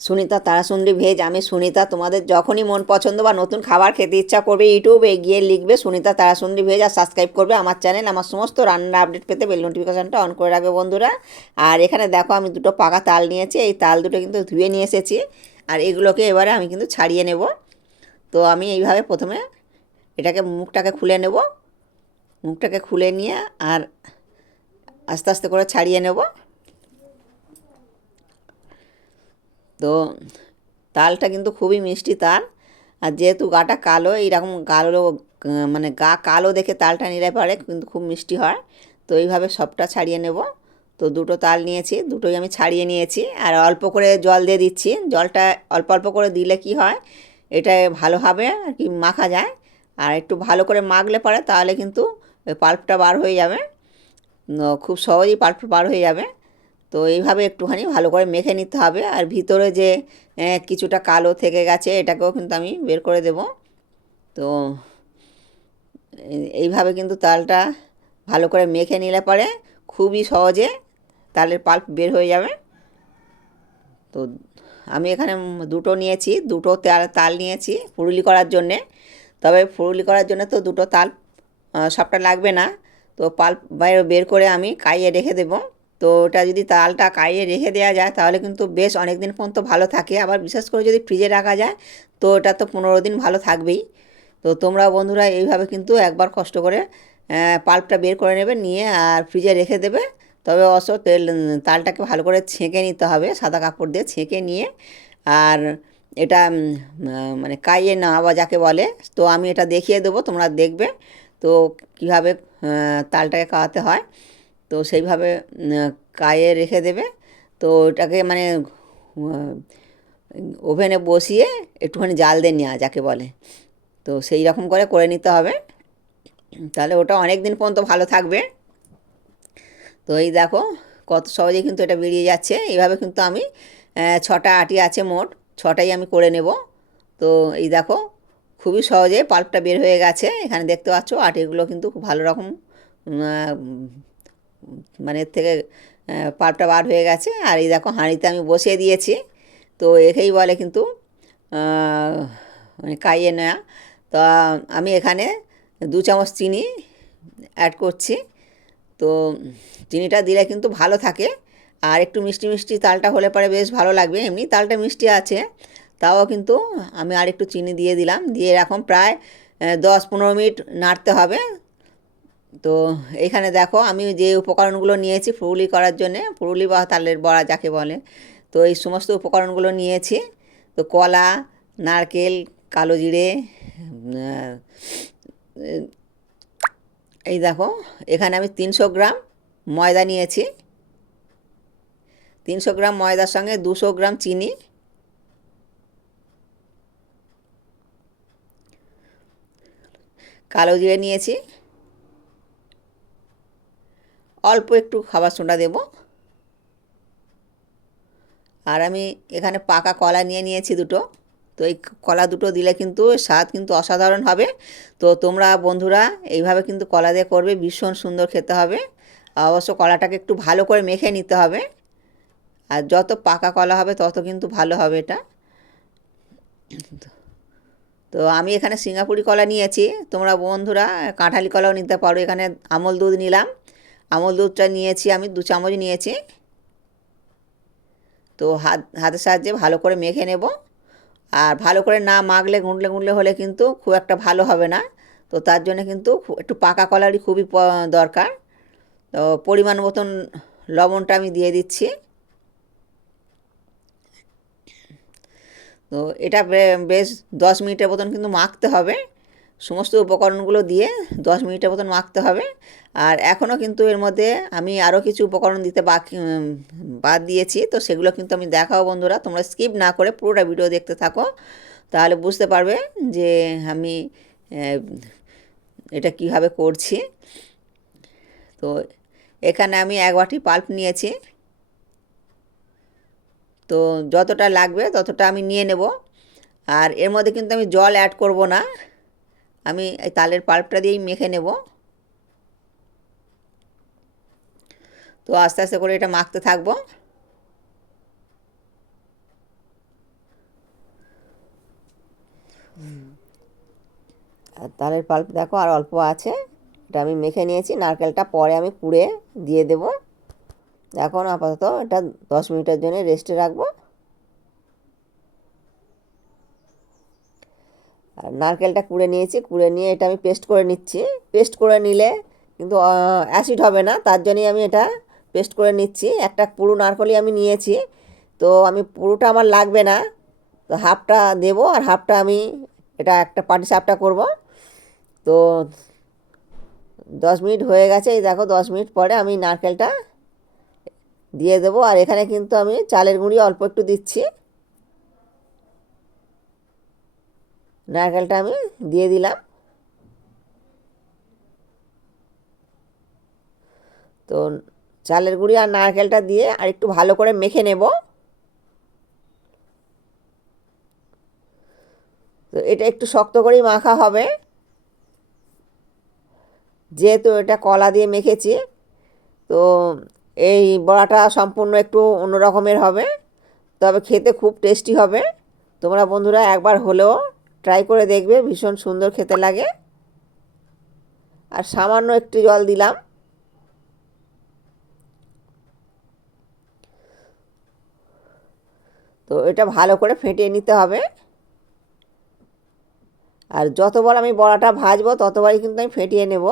Sunita Tarasundi veg, আমি সুনিতা, তোমাদের যখনই মন পছন্দ বা নতুন খাবার খেতে ইচ্ছা করবে, ইউটিউবে গিয়ে লিখবে সুনিতা তারাসুন্ডি ভেজ আর সাবস্ক্রাইব করবে আমার চ্যানেল আমার সমস্ত রান্নার আপডেট পেতে বেল নোটিফিকেশনটা অন করে রাখবে বন্ধুরা। আর এখানে দেখো, আমি দুটো পাকা তাল নিয়েছি, এই তাল দুটো কিন্তু ধুয়ে নিয়ে এসেছি। আর এগুলোকে এবারে আমি কিন্তু ছাড়িয়ে নেব। তো আমি এইভাবে প্রথমে এটাকে, মুখটাকে খুলে নেব। মুখটাকে খুলে নিয়ে আর আস্তে আস্তে করে ছাড়িয়ে নেব। তো তালটা কিন্তু খুবই মিষ্টি তাল। আর যেহেতু গাটা কালো, এইরকম কালো মানে গা কালো দেখে তালটা নিলে পারে, কিন্তু খুব মিষ্টি হয়। তো এইভাবে সবটা ছাড়িয়ে নেব। তো দুটো তাল নিয়েছি, দুটোই আমি ছাড়িয়ে নিয়েছি। আর অল্প করে জল দিয়ে দিচ্ছি। জলটা অল্প অল্প করে দিলে কি হয়, এটা ভালোভাবে আর কি, মাখা যায়। আর একটু ভালো করে মাখলে পারে, তাহলে কিন্তু পাল্পটা বার হয়ে যাবে। খুব সহজেই পাল্প বার হয়ে যাবে। তো এইভাবে একটুখানি ভালো করে মেখে নিতে হবে। আর ভিতরে যে কিছুটা কালো থেকে গেছে, এটাকেও কিন্তু আমি বের করে দেব। তো এইভাবে কিন্তু তালটা ভালো করে মেখে নিলে পরে খুবই সহজে তালের পাল্প বের হয়ে যাবে। তো আমি এখানে দুটো নিয়েছি, দুটো তাল তাল নিয়েছি ফুরুলি করার জন্যে। তবে ফুরুলি করার জন্য তো দুটো তাল সবটা লাগবে না। তো পাল্প বাইরে বের করে আমি কাইয়ে রেখে দেবো। তো ওটা যদি তালটা কাইয়ে রেখে দেওয়া যায়, তাহলে কিন্তু বেশ অনেক দিন পর্যন্ত ভালো থাকে। আবার বিশেষ করে যদি ফ্রিজে রাখা যায়, তো ওটা তো পনেরো দিন ভালো থাকবেই। তো তোমরা বন্ধুরা এইভাবে কিন্তু একবার কষ্ট করে পাল্পটা বের করে নেবে, নিয়ে আর ফ্রিজে রেখে দেবে। তবে অবশ্য তেল, তালটাকে ভালো করে ছেঁকে নিতে হবে, সাদা কাপড় দিয়ে ছেঁকে নিয়ে। আর এটা মানে কাইয়ে না বা যাকে বলে, তো আমি এটা দেখিয়ে দেবো, তোমরা দেখবে। তো কীভাবে তালটাকে খাওয়াতে হয়। তো সেইভাবে কায়ে রেখে দেবে। তো ওটাকে মানে ওভেনে বসিয়ে একটুখানি জাল দিয়ে নেওয়া যাকে বলে। তো সেই রকম করে করে নিতে হবে। তাহলে ওটা অনেক দিন পর্যন্ত ভালো থাকবে। তো এই দেখো, কত সহজে কিন্তু এটা বেরিয়ে যাচ্ছে। এইভাবে কিন্তু আমি ছটা আটি আছে মোট, ছটাই আমি করে নেব। তো এই দেখো, খুবই সহজে পাল্পটা বের হয়ে গেছে। এখানে দেখতে পাচ্ছ, আটিগুলো কিন্তু খুব ভালো রকম মানে এর থেকে আহ, পাল্পটা বার হয়ে গেছে। আর এই দেখো হাঁড়িতে আমি বসিয়ে দিয়েছি। তো একেই বলে কিন্তু মানে কাইয়ে নেওয়া তো আমি এখানে দু চামচ চিনি অ্যাড করছি। তো চিনিটা দিলে কিন্তু ভালো থাকে। আর একটু মিষ্টি মিষ্টি তালটা হলে পরে বেশ ভালো লাগবে। এমনি তালটা মিষ্টি আছে। তাও কিন্তু আমি আর একটু চিনি দিয়ে দিলাম। দিয়ে এরকম প্রায় দশ পনেরো মিনিট নাড়তে হবে। তো এখানে দেখো আমি যে উপকরণগুলো নিয়েছি ফুরুলি করার জন্যে ফুরুলি বা তালের বড়া যাকে বলে, তো এই সমস্ত উপকরণগুলো নিয়েছি। তো কলা, নারকেল, কালো জিরে এই দেখো, এখানে আমি তিনশো গ্রাম ময়দা নিয়েছি। তিনশো গ্রাম ময়দার সঙ্গে দুশো গ্রাম চিনি। কালো জিরে নিয়েছি। অল্প একটু খাবার সোডা দেব। আর আমি এখানে পাকা কলা নিয়ে নিয়েছি দুটো। তো এই কলা দুটো দিলে কিন্তু স্বাদ কিন্তু অসাধারণ হবে। তো তোমরা বন্ধুরা এইভাবে কিন্তু কলা দিয়ে করবে, ভীষণ সুন্দর খেতে হবে। অবশ্য কলাটাকে একটু ভালো করে মেখে নিতে হবে। আর যত পাকা কলা হবে তত কিন্তু ভালো হবে এটা। তো আমি এখানে সিঙ্গাপুরি কলা নিয়েছি। তোমরা বন্ধুরা কাঁঠালি কলাও নিতে পারো। এখানে আমল দুধ নিলাম। আমল দুধটা নিয়েছি, আমি দু চামচ নিয়েছি। তো হাত, হাতের সাহায্যে ভালো করে মেখে নেব। আর ভালো করে না মাখলে, গুঁড়লে গুঁড়লে হলে কিন্তু খুব একটা ভালো হবে না। তো তার জন্য কিন্তু একটু পাকা কলারই খুবই দরকার। তো পরিমাণ মতন লবণটা আমি দিয়ে দিচ্ছি। তো এটা বেশ দশ মিনিটের মতন কিন্তু মাখতে হবে। সমস্ত উপকরণগুলো দিয়ে দশ মিনিটের মতন মাখতে হবে। আর এখনও কিন্তু এর মধ্যে আমি আরও কিছু উপকরণ দিতে বাকি বাদ দিয়েছি। তো সেগুলো কিন্তু আমি দেখাও বন্ধুরা, তোমরা স্কিপ না করে পুরোটা ভিডিও দেখতে থাকো। তাহলে বুঝতে পারবে যে আমি এটা কীভাবে করছি। তো এখানে আমি এক বাটি পাল্প নিয়েছি। তো যতটা লাগবে ততটা আমি নিয়ে নেব। আর এর মধ্যে কিন্তু আমি জল অ্যাড করব না। আমি এই তালের পাল্পটা দিয়েই মেখে নেব। তো আস্তে আস্তে করে এটা মাখতে থাকব। আর তালের পাল্প দেখো আর অল্প আছে। এটা আমি মেখে নিয়েছি, নারকেলটা পরে আমি পুড়ে দিয়ে দেব। এখন আপাতত এটা দশ মিনিটের জন্য রেস্টে রাখব। আর নারকেলটা কুড়ে নিয়েছি, কুড়ে নিয়ে এটা আমি পেস্ট করে নিচ্ছি। পেস্ট করে নিলে কিন্তু অ্যাসিড হবে না, তার জন্যই আমি এটা পেস্ট করে নিচ্ছি। একটা পুরো নারকলই আমি নিয়েছি, তো আমি পুরোটা আমার লাগবে না। তো হাফটা দেবো আর হাফটা আমি এটা একটা পাটি সাপটা করব। তো দশ মিনিট হয়ে গেছে, এই দেখো দশ মিনিট পরে আমি নারকেলটা দিয়ে দেবো। আর এখানে কিন্তু আমি চালের গুঁড়ি অল্প একটু দিচ্ছি। নারকেলটা আমি দিয়ে দিলাম। তো চালের গুঁড়ি আর নারকেলটা দিয়ে আর একটু ভালো করে মেখে নেব। তো এটা একটু শক্ত করেই মাখা হবে। যেহেতু এটা কলা দিয়ে মেখেছি, তো এই বড়াটা সম্পূর্ণ একটু অন্য রকমের হবে, তবে খেতে খুব টেস্টি হবে। তোমরা বন্ধুরা একবার হলেও ট্রাই করে দেখবে, ভীষণ সুন্দর খেতে লাগে। আর সামান্য একটু জল দিলাম। তো এটা ভালো করে ফেটিয়ে নিতে হবে। আর যতবার আমি বড়াটা ভাজবো, ততবারই কিন্তু আমি ফেটিয়ে নেব।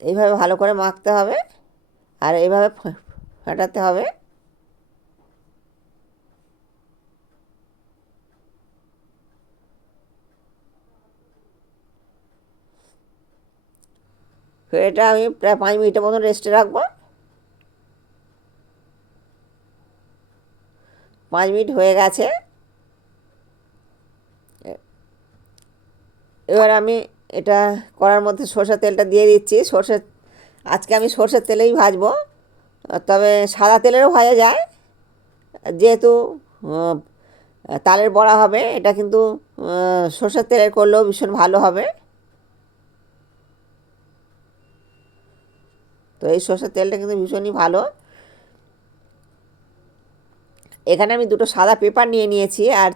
এইভাবে ভালো করে মাখতে হবে আর এইভাবে ফাটাতে হবে। এটা আমি প্রায় পাঁচ মিনিটের মতন রেস্টে রাখব। পাঁচ মিনিট হয়ে গেছে। এবার আমি এটা করার মধ্যে সর্ষের তেলটা দিয়ে দিচ্ছি। সর্ষের, আজকে আমি সর্ষের তেলেই ভাজবো। তবে সাদা তেলেরও ভাজা যায়। যেহেতু তালের বড়া হবে, এটা কিন্তু সর্ষের তেলের করলেও ভীষণ ভালো হবে। তো এই সর্ষের তেলটা কিন্তু ভীষণই ভালো। এখানে আমি দুটো সাদা পেপার নিয়ে নিয়েছি, আর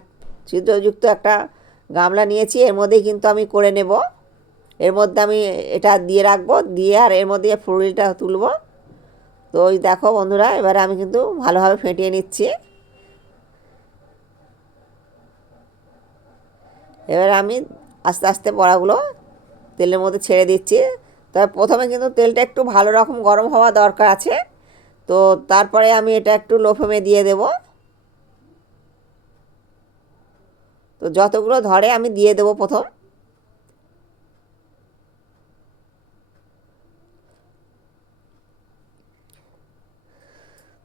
ছিদ্রযুক্ত একটা গামলা নিয়েছি। এর মধ্যেই কিন্তু আমি করে নেব। এর মধ্যে আমি এটা দিয়ে রাখব, দিয়ে আর এর মধ্যে ফুলটা তুলব। তো ওই দেখো বন্ধুরা, এবারে আমি কিন্তু ভালোভাবে ফেটিয়ে নিচ্ছি। এবারে আমি আস্তে আস্তে বড়াগুলো তেলের মধ্যে ছেড়ে দিচ্ছি। তবে প্রথমে কিন্তু তেলটা একটু ভালো রকম গরম হওয়া দরকার আছে। তো তারপরে আমি এটা একটু লো ফ্লেমে দিয়ে দেব। তো যতগুলো ধরে আমি দিয়ে দেব প্রথম।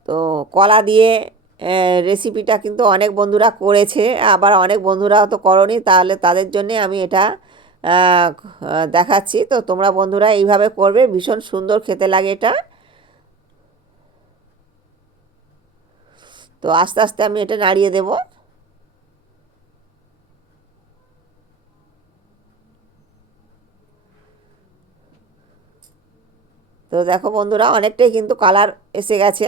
তো কলা দিয়ে রেসিপিটা কিন্তু অনেক বন্ধুরা করেছে, আবার অনেক বন্ধুরা তো করনি, তাহলে তাদের জন্যে আমি এটা দেখাচ্ছি। তো তোমরা বন্ধুরা এইভাবে করবে, ভীষণ সুন্দর খেতে লাগে এটা। তো আস্তে আস্তে আমি এটা নাড়িয়ে দেব। তো দেখো বন্ধুরা, অনেকটাই কিন্তু কালার এসে গেছে।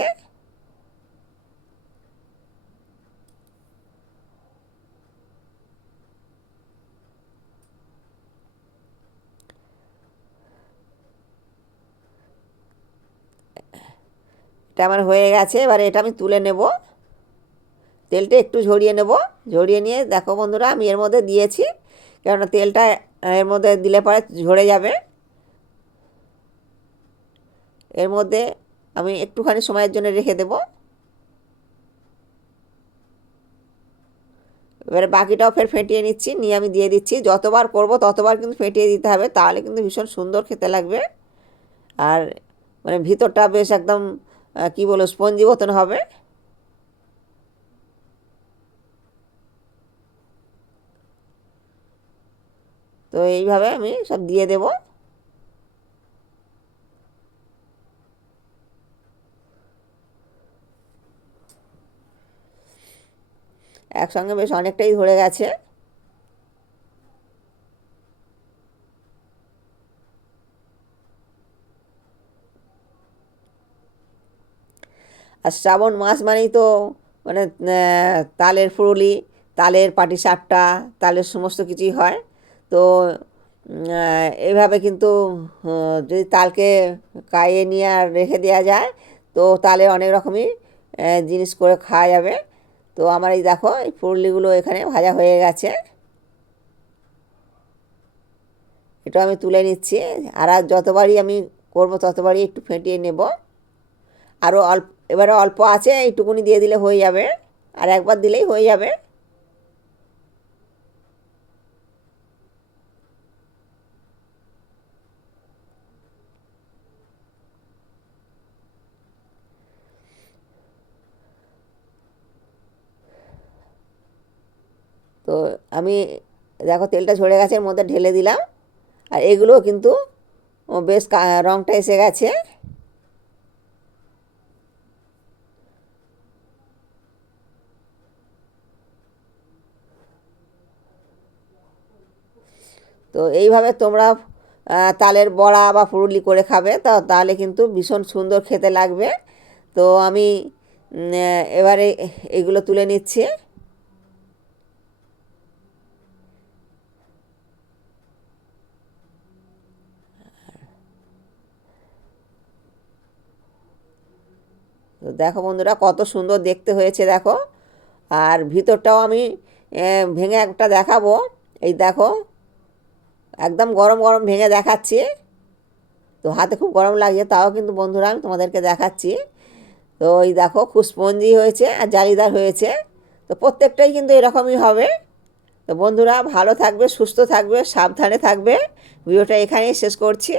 এটা আমার হয়ে গেছে, এবার এটা আমি তুলে নেব। তেলটা একটু ঝরিয়ে নেব। ঝরিয়ে নিয়ে, দেখো বন্ধুরা, আমি এর মধ্যে দিয়েছি, কেননা তেলটা এর মধ্যে দিলে পরে ঝরে যাবে। এর মধ্যে আমি একটুখানি সময়ের জন্য রেখে দেব। এবারে বাকিটাও ফের ফেটিয়ে নিচ্ছি, নিয়ে আমি দিয়ে দিচ্ছি। যতবার করব, ততবার কিন্তু ফেটিয়ে দিতে হবে, তাহলে কিন্তু ভীষণ সুন্দর খেতে লাগবে। আর মানে ভিতরটা বেশ একদম কি বলো, স্পঞ্জি মতন হবে? তো এইভাবে আমি সব দিয়ে দেব। একসঙ্গে বেশ অনেকটাই ধরে গেছে। আর শ্রাবণ মাস মানেই তো মানে তালের ফুরুলি, তালের পাটি সাপটা তালের সমস্ত কিছুই হয়। তো এইভাবে কিন্তু যদি তালকে কাইয়ে নিয়ে আর রেখে দেওয়া যায়, তো তালে অনেক রকমই জিনিস করে খাওয়া যাবে। তো আমার এই দেখো, এই ফুরুলিগুলো এখানে ভাজা হয়ে গেছে। এটা আমি তুলে নিচ্ছি। আর আর যতবারই আমি করব, ততবারই একটু ফেটিয়ে নেব। আরও অল্প এবারে অল্প আছে, এইটুকুনি দিয়ে দিলে হয়ে যাবে। আর একবার দিলেই হয়ে যাবে। তো আমি দেখো, তেলটা ঝরে গেছে, এর মধ্যে ঢেলে দিলাম। আর এগুলোও কিন্তু বেশ রঙটা এসে গেছে। তো এইভাবে তোমরা তালের বড়া বা ফুরুলি করে খাবে, তা, তাহলে কিন্তু ভীষণ সুন্দর খেতে লাগবে। তো আমি এবারে এগুলো তুলে নিচ্ছি। তো দেখো বন্ধুরা, কত সুন্দর দেখতে হয়েছে, দেখো। আর ভিতরটাও আমি ভেঙে একটা দেখাবো। এই দেখো একদম গরম গরম ভেঙে দেখাচ্ছি। তো হাতে খুব গরম লাগছে, তাও কিন্তু বন্ধুরা আমি তোমাদেরকে দেখাচ্ছি। তো ওই দেখো খুব স্পঞ্জি হয়েছে আর জালিদার হয়েছে। তো প্রত্যেকটাই কিন্তু এরকমই হবে। তো বন্ধুরা ভালো থাকবে, সুস্থ থাকবে, সাবধানে থাকবে। ভিডিওটা এখানেই শেষ করছি।